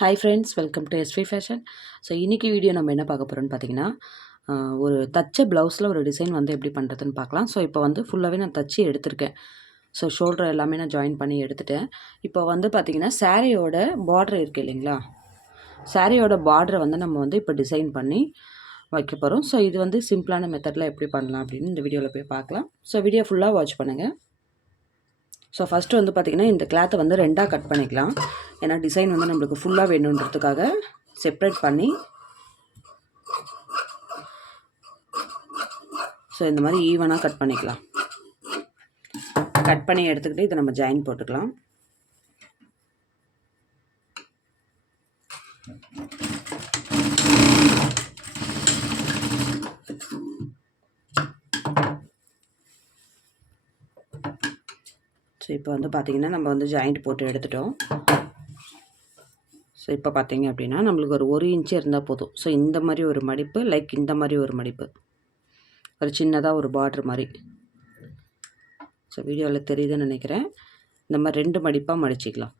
Hi friends, welcome to SV fashion. So இன்றைக்கி video நம்ம என்ன பார்க்க போகிறோன்னு பார்த்தீங்கன்னா, ஒரு தச்ச ப்ளவுஸில் ஒரு டிசைன் வந்து எப்படி பண்ணுறதுன்னு பார்க்கலாம். ஸோ இப்போ வந்து ஃபுல்லாகவே நான் தச்சு எடுத்திருக்கேன். ஸோ ஷோல்டர் எல்லாமே நான் ஜாயின் பண்ணி எடுத்துட்டேன். இப்போ வந்து பார்த்திங்கன்னா சாரியோட பார்டர் இருக்குது இல்லைங்களா, சாரியோட பார்டரை வந்து நம்ம வந்து இப்போ டிசைன் பண்ணி வைக்க போகிறோம். ஸோ இது வந்து சிம்பிளான மெத்தடில் எப்படி பண்ணலாம் அப்படின்னு இந்த வீடியோவில் போய் பார்க்கலாம். ஸோ வீடியோ ஃபுல்லாக வாட்ச் பண்ணுங்கள். ஸோ ஃபஸ்ட்டு வந்து பார்த்திங்கன்னா இந்த கிளாத்தை வந்து ரெண்டாக கட் பண்ணிக்கலாம். ஏன்னா டிசைன் வந்து நம்மளுக்கு ஃபுல்லாக வேணுன்றதுக்காக செப்ரேட் பண்ணி ஸோ இந்த மாதிரி ஈவனாக கட் பண்ணிக்கலாம். கட் பண்ணி எடுத்துக்கிட்டு இதை நம்ம ஜாயின் போட்டுக்கலாம். ஸோ இப்போ வந்து பார்த்திங்கன்னா நம்ம வந்து ஜாயிண்ட் போட்டு எடுத்துட்டோம். ஸோ இப்போ பார்த்திங்க அப்படின்னா நம்மளுக்கு ஒரு இன்ச்சு இருந்தால் போதும். ஸோ இந்த மாதிரி ஒரு மடிப்பு, லைக் இந்த மாதிரி ஒரு மடிப்பு, ஒரு சின்னதாக ஒரு பார்ட்ரு மாதிரி. ஸோ வீடியோவில் தெரியுதுன்னு நினைக்கிறேன். இந்த மாதிரி 2 மடிப்பாக மடிச்சிக்கலாம்.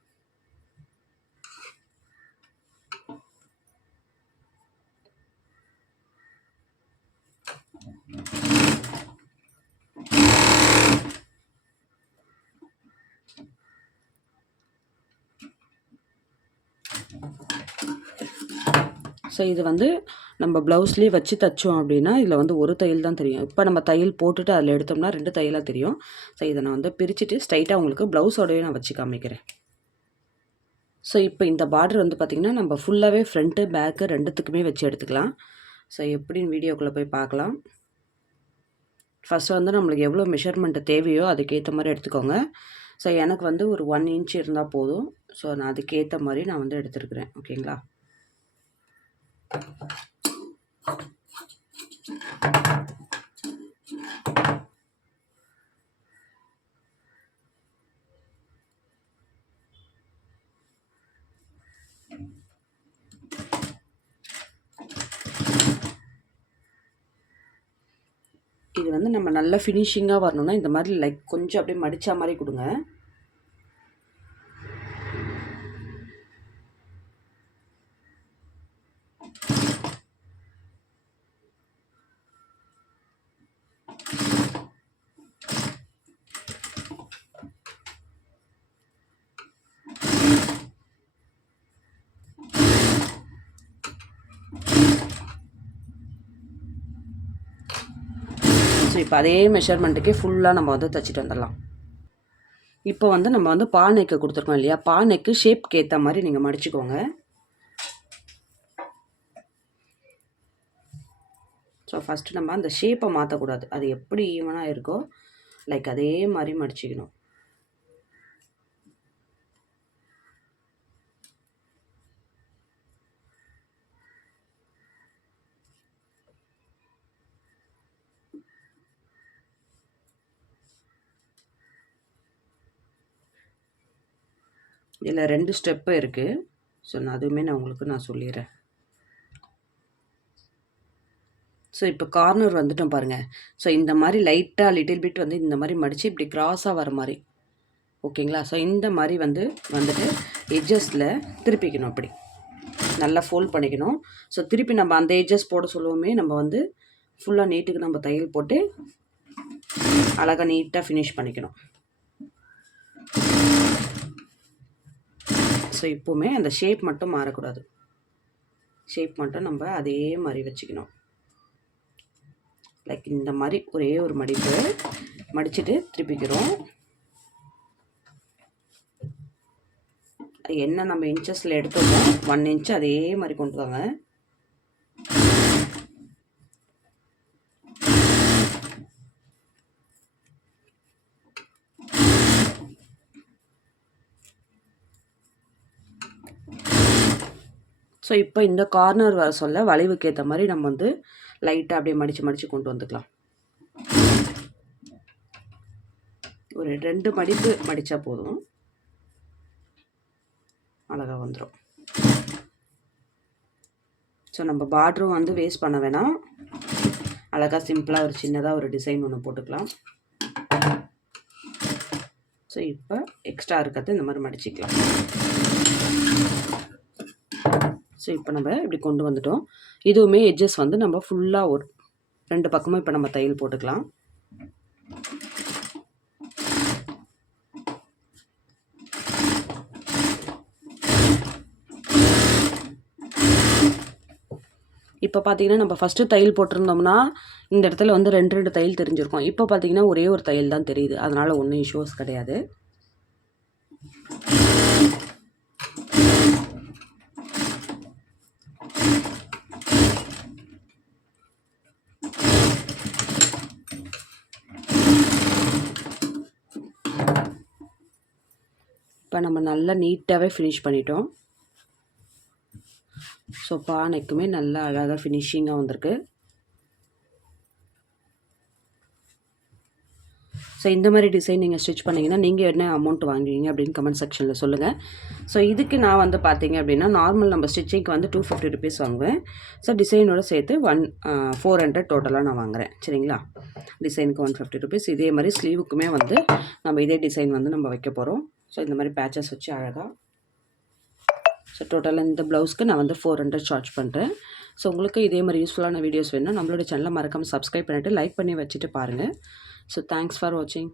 ஸோ இது வந்து நம்ம ப்ளவுஸ்லேயே வச்சு தைச்சோம் அப்படின்னா இதில் வந்து ஒரு தையல் தான் தெரியும். இப்போ நம்ம தையல் போட்டுட்டு அதில் எடுத்தோம்னா 2 தையலாக தெரியும். ஸோ இதை நான் வந்து பிரிச்சுட்டு ஸ்ட்ரைட்டாக உங்களுக்கு ப்ளவுஸோடவே நான் வச்சு காமிக்கிறேன். ஸோ இப்போ இந்த பார்டர் வந்து பார்த்திங்கன்னா நம்ம ஃபுல்லாகவே ஃப்ரண்ட்டு பேக்கு 2த்துக்குமே வச்சு எடுத்துக்கலாம். ஸோ எப்படின்னு வீடியோக்குள்ளே போய் பார்க்கலாம். ஃபஸ்ட்டு வந்து நம்மளுக்கு எவ்வளோ மெஷர்மெண்ட்டு தேவையோ அதுக்கேற்ற மாதிரி எடுத்துக்கோங்க. ஸோ எனக்கு வந்து ஒரு 1 இன்ச் இருந்தால் போதும். ஸோ நான் அதுக்கேற்ற மாதிரி நான் வந்து எடுத்துருக்குறேன். ஓகேங்களா. இது வந்து நம்ம நல்ல ஃபினிஷிங்காக வரணும்னா இந்த மாதிரி லைக் கொஞ்சம் அப்படியே மடித்தா மாதிரி கொடுங்க. ஸோ இப்போ அதே மெஷர்மெண்ட்டுக்கே ஃபுல்லாக நம்ம வந்து தைச்சிட்டு வந்துடலாம். இப்போ வந்து நம்ம வந்து பா நெக்கு கொடுத்துருக்கோம் இல்லையா, பா நெக்கு ஷேப்க்கு ஏற்ற மாதிரி நீங்கள் மடிச்சுக்கோங்க. ஸோ ஃபஸ்ட்டு நம்ம அந்த ஷேப்பை மாற்றக்கூடாது. அது எப்படி ஈவனாக இருக்கோ லைக் அதே மாதிரி மடிச்சிக்கணும். இதில் 2 ஸ்டெப்பு இருக்குது. ஸோ அதுவுமே நான் உங்களுக்கு சொல்லிடுறேன். ஸோ இப்போ கார்னர் வந்துட்டோம் பாருங்கள். ஸோ இந்த மாதிரி லைட்டாக லிட்டில் பிட் வந்து இந்த மாதிரி மடித்து இப்படி க்ராஸாக வர மாதிரி. ஓகேங்களா. ஸோ இந்த மாதிரி வந்துட்டு எட்ஜஸில் திருப்பிக்கணும். அப்படி நல்லா ஃபோல்ட் பண்ணிக்கணும். ஸோ திருப்பி நம்ம அந்த எட்ஜஸ் போட சொல்லுவோமே, நம்ம வந்து ஃபுல்லாக நீட்டுக்கு நம்ம தையல் போட்டு அழகாக நீட்டாக ஃபினிஷ் பண்ணிக்கணும். ஸோ இப்போவுமே அந்த ஷேப் மட்டும் மாறக்கூடாது. ஷேப் மட்டும் நம்ம அதே மாதிரி வச்சுக்கணும். லைக் இந்த மாதிரி ஒரே ஒரு மடிப்பு மடிச்சுட்டு திருப்பிக்கிறோம். என்ன நம்ம இன்ச்சஸில் எடுத்தோமோ 1 இன்ச் அதே மாதிரி கொண்டு வாங்க. ஸோ இப்போ இந்த கார்னர் வர சொல்ல வளைவுக்கு ஏற்ற மாதிரி நம்ம வந்து லைட்டாக அப்படியே மடித்து கொண்டு வந்துக்கலாம். ஒரு 2 மடிப்பு மடித்தா போதும், அழகாக வந்துடும். ஸோ நம்ம பார்டரும் வந்து வேஸ்ட் பண்ண வேணாம். அழகாக சிம்பிளாக ஒரு சின்னதாக ஒரு டிசைன் ஒன்று போட்டுக்கலாம். ஸோ இப்போ எக்ஸ்ட்ரா இருக்கிறது இந்த மாதிரி மடிச்சிக்கலாம். ஸோ இப்போ நம்ம இப்படி கொண்டு வந்துட்டோம். இதுவுமே எட்ஜஸ் வந்து நம்ம ஃபுல்லாக ஒரு 2 பக்கமும் இப்போ நம்ம தையல் போட்டுக்கலாம். இப்போ பார்த்தீங்கன்னா நம்ம ஃபஸ்ட்டு தையல் போட்டிருந்தோம்னா இந்த இடத்துல வந்து 2 தையல் தெரிஞ்சிருக்கும். இப்போ பார்த்தீங்கன்னா ஒரே ஒரு தையல் தான் தெரியுது. அதனால் ஒன்றும் இஷ்யூஸ் கிடையாது. இப்போ நம்ம நல்லா நீட்டாகவே ஃபினிஷ் பண்ணிட்டோம். ஸோ பானைக்குமே நல்லா அழகாக ஃபினிஷிங்காக வந்திருக்கு. ஸோ இந்த மாதிரி டிசைன் நீங்கள் ஸ்டிச் பண்ணிங்கன்னா நீங்கள் என்ன அமௌண்ட் வாங்குவீங்க அப்படின்னு கமெண்ட் செக்ஷனில் சொல்லுங்கள். ஸோ இதுக்கு நான் வந்து பார்த்தீங்க அப்படின்னா நார்மல் நம்ம ஸ்டிச்சிங்க்கு வந்து 250 ருபீஸ் வாங்குவேன். ஸோ டிசைனோட சேர்த்து 400 டோட்டலாக நான் வாங்குகிறேன். சரிங்களா? டிசைனுக்கு 150 ருபீஸ். இதே மாதிரி ஸ்லீவுக்குமே வந்து நம்ம இதே டிசைன் வந்து நம்ம வைக்க போகிறோம். ஸோ இந்த மாதிரி பேச்சஸ் வச்சு அழகாக. ஸோ டோட்டலாக இந்த ப்ளவுஸ்க்கு நான் வந்து 400 சார்ஜ் பண்ணுறேன். ஸோ உங்களுக்கு இதே மாதிரி யூஸ்ஃபுல்லான வீடியோஸ் வேணும்னா நம்மளோட சேனலை மறக்காமல் சப்ஸ்கிரைப் பண்ணிவிட்டு லைக் பண்ணி வச்சுட்டு பாருங்கள். ஸோ தேங்க்ஸ் ஃபார் வாட்சிங்.